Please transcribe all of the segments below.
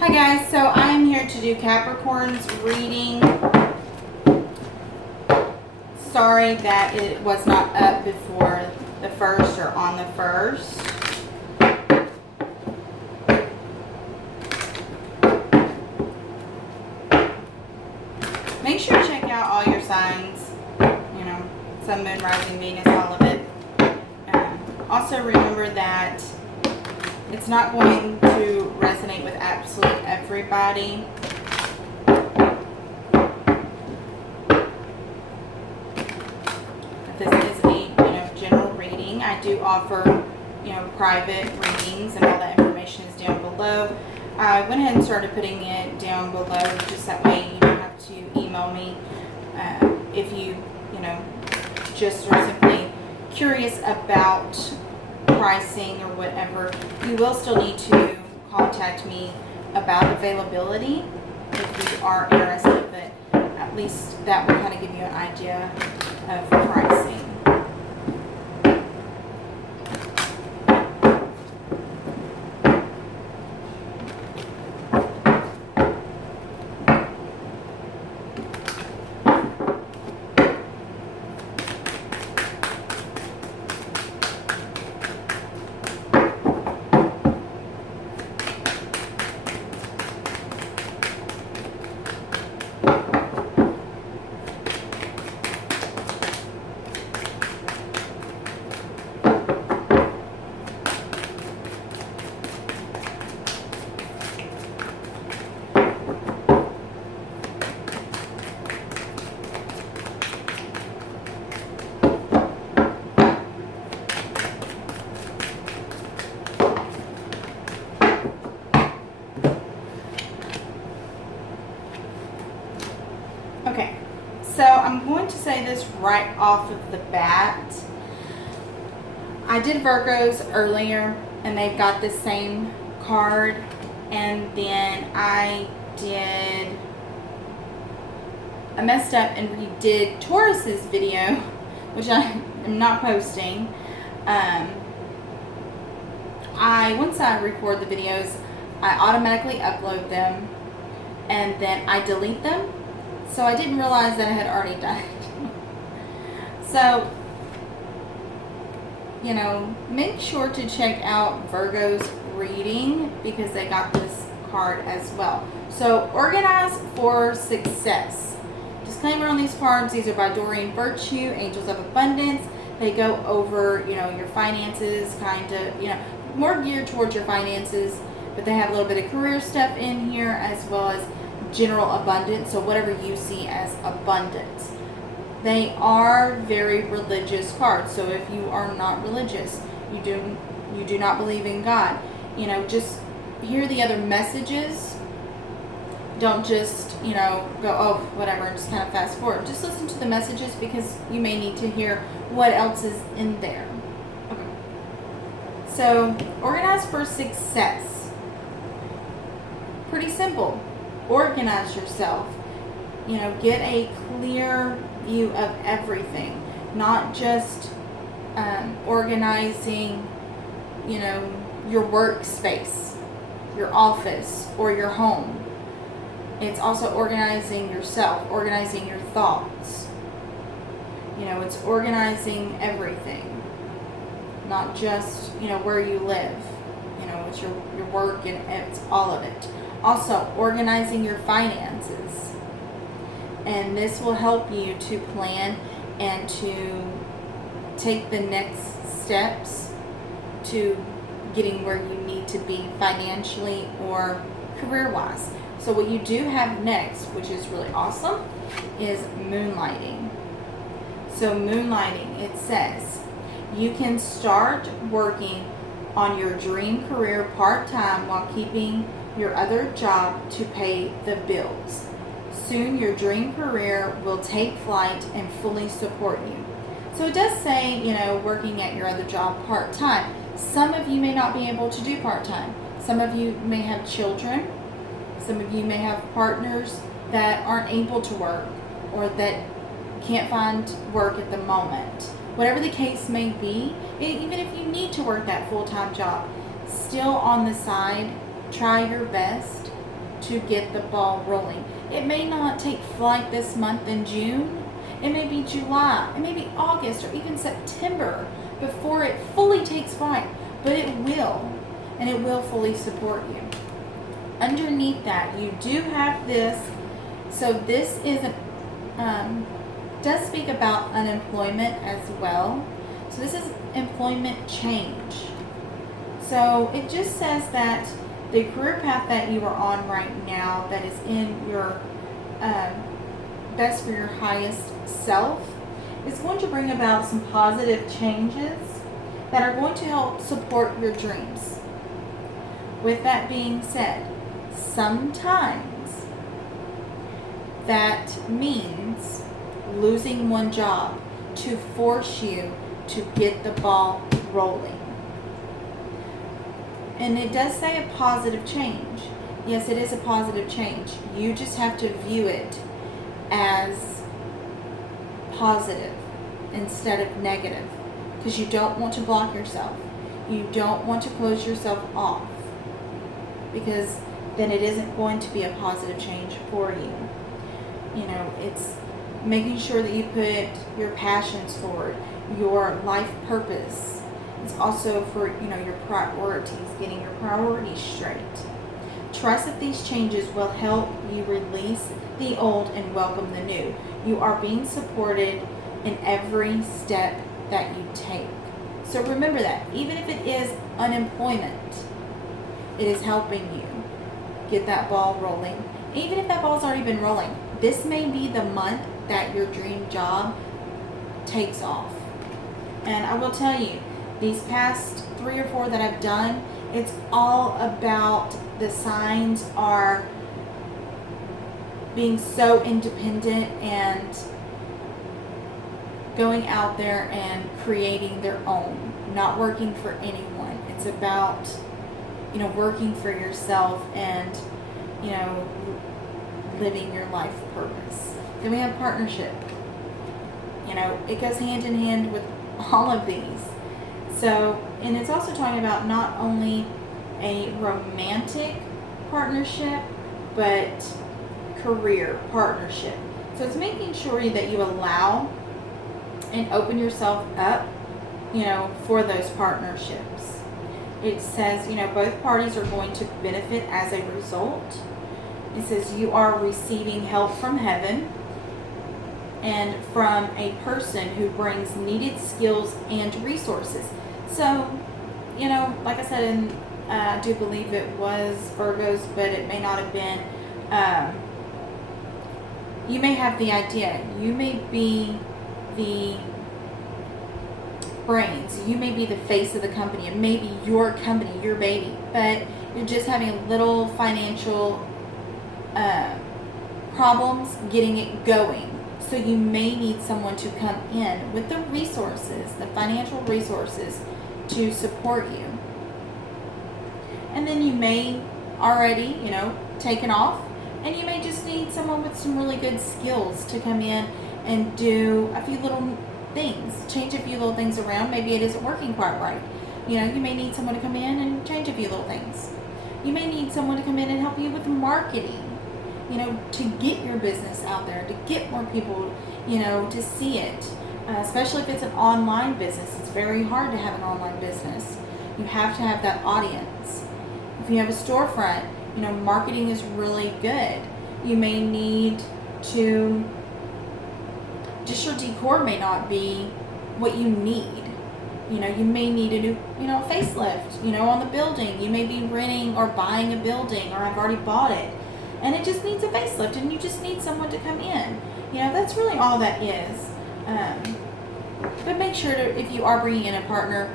Hi guys, so I am here to do Capricorn's reading. Sorry that it was not up before the 1st or on the 1st. Make sure to check out all your signs, Sun, Moon, Rising, Venus, all of it. Also remember that it's not going to resonate with absolutely everybody. This is a general reading. I do offer private readings, and all that information is down below. I went ahead and started putting it down below just that way you don't have to email me if you just are simply curious about pricing or whatever. You will still need to contact me about availability if you are interested, but at least that will kind of give you an idea of pricing. Okay, so I'm going to say this right off of the bat. I did Virgos earlier, and they've got the same card. And then I messed up and redid Taurus's video, which I am not posting. Once I record the videos, I automatically upload them, and then I delete them. So I didn't realize that I had already done it. So, make sure to check out Virgo's reading because they got this card as well. So, organize for success. Disclaimer on these cards, these are by Doreen Virtue, Angels of Abundance. They go over, your finances, kind of, more geared towards your finances, but they have a little bit of career stuff in here as well as general abundance, so whatever you see as abundance. They are very religious cards, so if you are not religious, you do not believe in God, just hear the other messages. Don't just go, oh, whatever, and just kind of fast forward. Just listen to the messages because you may need to hear what else is in there. Okay, so organize for success. Pretty simple. Organize yourself, get a clear view of everything, not just organizing, your workspace, your office, or your home. It's also organizing yourself, organizing your thoughts. It's organizing everything, not just, where you live. It's your work, and it's all of it. Also, organizing your finances. And this will help you to plan and to take the next steps to getting where you need to be financially or career-wise. So what you do have next, which is really awesome, is moonlighting. So moonlighting, it says, you can start working on your dream career part-time while keeping your other job to pay the bills. Soon your dream career will take flight and fully support you. So it does say, working at your other job part-time. Some of you may not be able to do part-time. Some of you may have children. Some of you may have partners that aren't able to work or that can't find work at the moment. Whatever the case may be, even if you need to work that full-time job, still on the side, try your best to get the ball rolling. It may not take flight this month in June. It may be July. It may be August or even September before it fully takes flight. But it will. And it will fully support you. Underneath that, you do have this. So this is does speak about unemployment as well. So this is employment change. So it just says that the career path that you are on right now, that is in your best for your highest self, is going to bring about some positive changes that are going to help support your dreams. With that being said, sometimes that means losing one job to force you to get the ball rolling. And it does say a positive change. Yes, it is a positive change. You just have to view it as positive instead of negative, because you don't want to block yourself. You don't want to close yourself off, because then it isn't going to be a positive change for you. You know, it's making sure that you put your passions forward, your life purpose. It's also for, your priorities, getting your priorities straight. Trust that these changes will help you release the old and welcome the new. You are being supported in every step that you take. So remember that, even if it is unemployment, it is helping you get that ball rolling. Even if that ball's already been rolling, this may be the month that your dream job takes off. And I will tell you, these past 3 or 4 that I've done, it's all about the signs are being so independent and going out there and creating their own, not working for anyone. It's about, working for yourself and, living your life purpose. Then we have partnership. It goes hand in hand with all of these. So, and it's also talking about not only a romantic partnership, but career partnership. So it's making sure that you allow and open yourself up, for those partnerships. It says, both parties are going to benefit as a result. It says you are receiving help from heaven and from a person who brings needed skills and resources. So, like I said, and I do believe it was Virgos, but it may not have been. You may have the idea. You may be the brains. You may be the face of the company. It may be your company, your baby, but you're just having a little financial problems getting it going. So you may need someone to come in with the resources, the financial resources, to support you. And then you may already, taken off, and you may just need someone with some really good skills to come in and do a few little things, change a few little things around. Maybe it isn't working quite right. You may need someone to come in and change a few little things. You may need someone to come in and help you with marketing, to get your business out there, to get more people, to see it. Especially if it's an online business. It's very hard to have an online business. You have to have that audience. If you have a storefront, marketing is really good. You may need to, just your decor may not be what you need. You may need a new, facelift, on the building. You may be renting or buying a building, or have already bought it, and it just needs a facelift, and you just need someone to come in. That's really all that is. But make sure to, if you are bringing in a partner,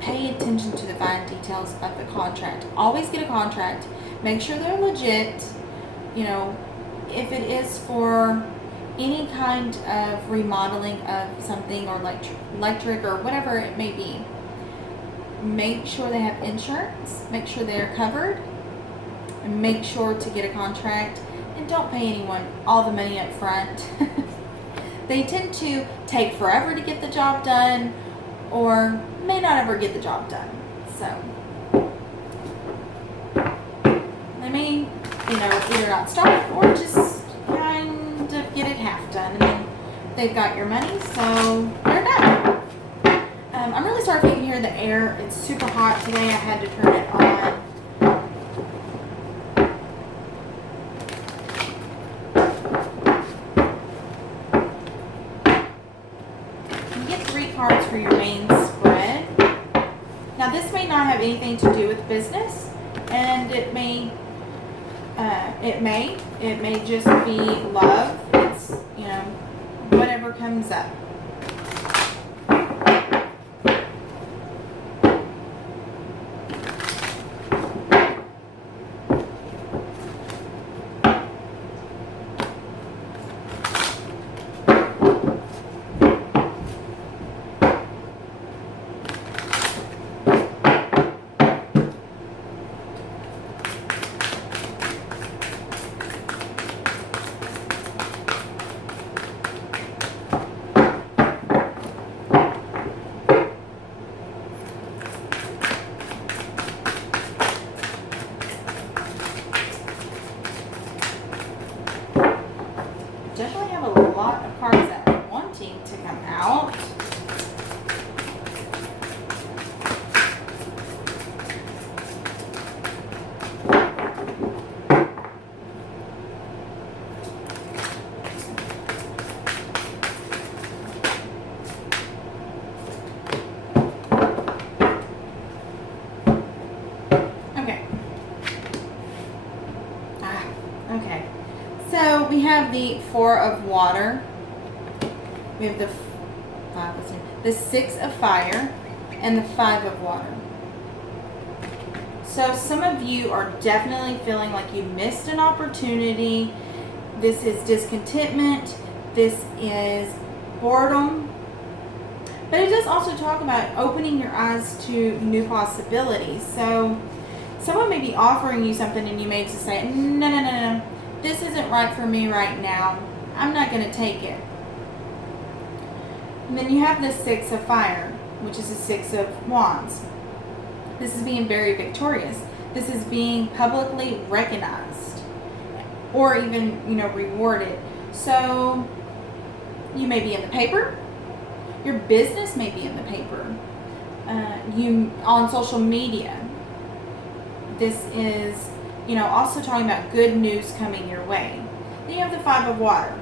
pay attention to the fine details of the contract. Always get a contract. Make sure they're legit. If it is for any kind of remodeling of something, or electric or whatever it may be, make sure they have insurance. Make sure they are covered. And make sure to get a contract. And don't pay anyone all the money up front. They tend to take forever to get the job done, or may not ever get the job done. So, let either not start or just kind of get it half done. And then they've got your money, so they're done. I'm really sorry if you can hear the air. It's super hot today. I had to turn it on. You get 3 cards for your main spread. Now this may not have anything to do with business, and it may just be love. It's, whatever comes up. Definitely have a lot of cards that are wanting to come out. Okay. Okay. So we have the 4 of water. We have the 6 of fire and the 5 of water. So some of you are definitely feeling like you missed an opportunity. This is discontentment. This is boredom. But it does also talk about opening your eyes to new possibilities. So someone may be offering you something and you may just say, no. This isn't right for me right now. I'm not going to take it. And then you have the 6 of fire, which is the 6 of wands. This is being very victorious. This is being publicly recognized or even, rewarded. So you may be in the paper. Your business may be in the paper. You on social media. This is also talking about good news coming your way. Then you have the 5 of water.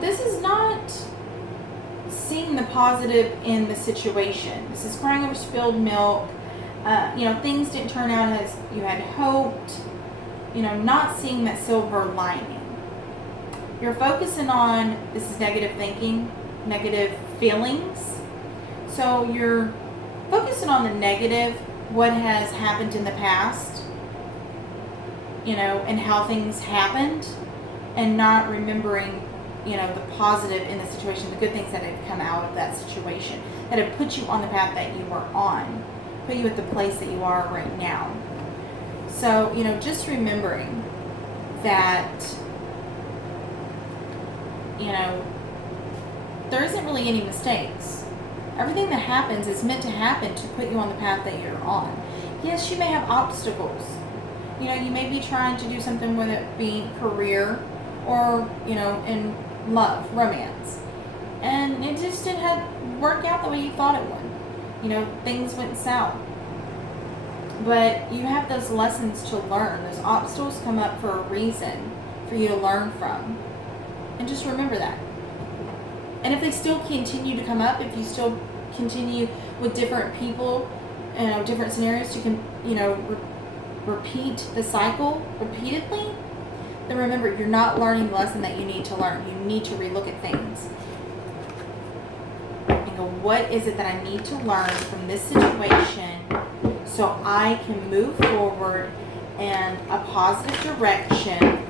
This is not seeing the positive in the situation. This is crying over spilled milk. Things didn't turn out as you had hoped. Not seeing that silver lining. You're focusing on, this is negative thinking, negative feelings. So you're focusing on the negative, what has happened in the past, and how things happened, and not remembering, the positive in the situation, the good things that have come out of that situation, that have put you on the path that you were on, put you at the place that you are right now. So, just remembering that, there isn't really any mistakes. Everything that happens is meant to happen to put you on the path that you're on. Yes, you may have obstacles. You may be trying to do something, whether it be career or, in love, romance. And it just didn't work out the way you thought it would. Things went south. But you have those lessons to learn. Those obstacles come up for a reason for you to learn from. And just remember that. And if they still continue to come up, if you still continue with different people, different scenarios to, repeat the cycle repeatedly, then remember, you're not learning the lesson that you need to learn. You need to relook at things. And go, what is it that I need to learn from this situation so I can move forward in a positive direction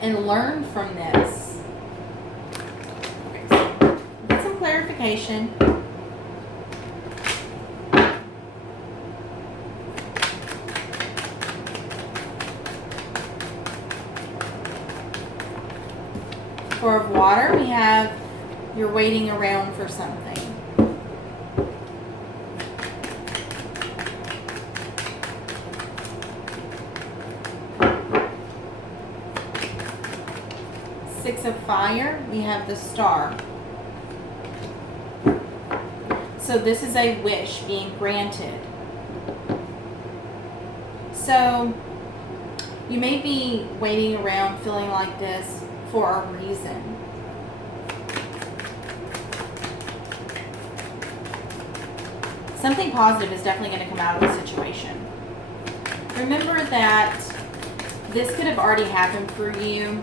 and learn from this? Okay, so get some clarification. Four of water, we have you're waiting around for something. Six of Fire, we have the Star. So this is a wish being granted. So you may be waiting around feeling like this for a reason. Something positive is definitely going to come out of the situation. Remember that this could have already happened for you,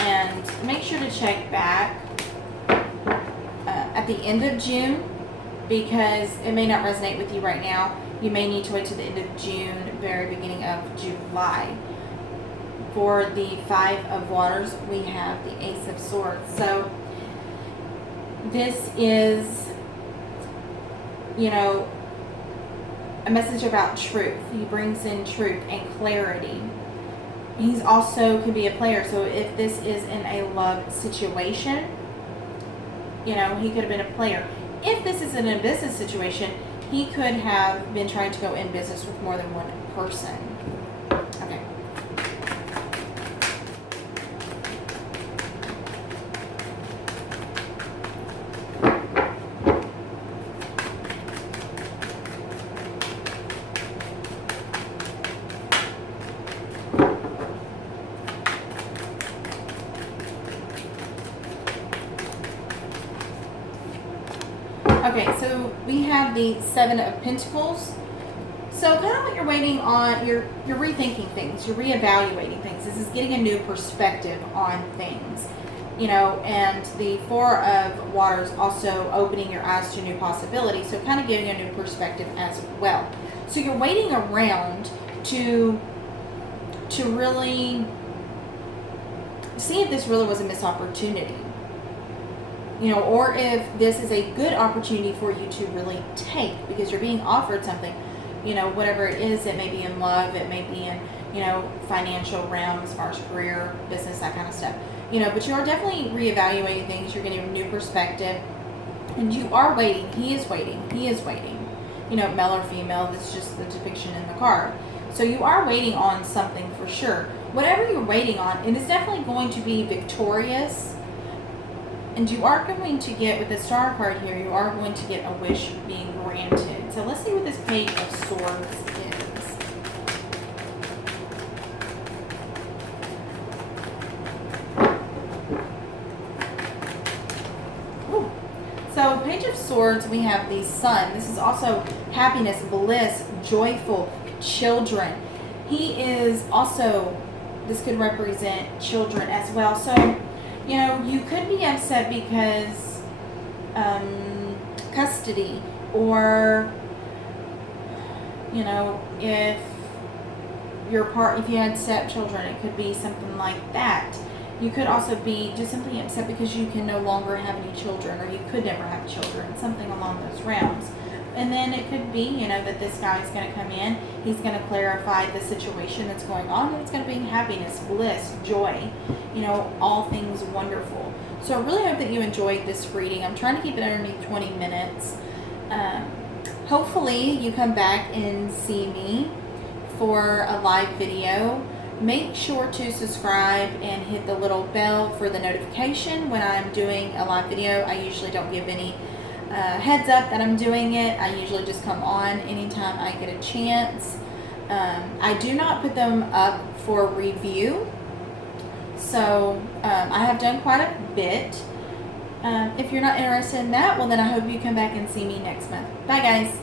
and make sure to check back at the end of June, because it may not resonate with you right now. You may need to wait to the end of June, very beginning of July. For the Five of Waters, we have the Ace of Swords. So this is, you know, a message about truth. He brings in truth and clarity. He's also could be a player. So if this is in a love situation, you know, he could have been a player. If this is in a business situation, he could have been trying to go in business with more than one person. Okay. Okay, so we have the Seven of Pentacles. So kind of what you're waiting on, you're rethinking things, you're reevaluating things. This is getting a new perspective on things, you know, and the Four of Waters also opening your eyes to new possibilities. So kind of giving a new perspective as well. So you're waiting around to really see if this really was a missed opportunity. You know, or if this is a good opportunity for you to really take, because you're being offered something, you know, whatever it is. It may be in love, it may be in, you know, financial realm as far as career, business, that kind of stuff. You know, but you are definitely reevaluating things. You're getting a new perspective, and you are waiting. He is waiting. He is waiting. You know, male or female, that's just the depiction in the card. So you are waiting on something for sure. Whatever you're waiting on, it is definitely going to be victorious. And you are going to get, with the Star card here, you are going to get a wish being granted. So let's see what this Page of Swords is. Ooh. So Page of Swords, we have the Sun. This is also happiness, bliss, joyful, children. He is also, this could represent children as well. So, you know, you could be upset because custody, or, you know, if if you had stepchildren, it could be something like that. You could also be just simply upset because you can no longer have any children, or you could never have children, something along those realms. And then it could be, you know, that this guy is going to come in, he's going to clarify the situation that's going on, and it's going to be happiness, bliss, joy, you know, all things wonderful. So I really hope that you enjoyed this reading. I'm trying to keep it underneath 20 minutes. Hopefully you come back and see me for a live video. Make sure to subscribe and hit the little bell for the notification when I'm doing a live video. I usually don't give any heads up that I'm doing it. I usually just come on anytime I get a chance. I do not put them up for review, so I have done quite a bit. If you're not interested in that, well then I hope you come back and see me next month. Bye guys.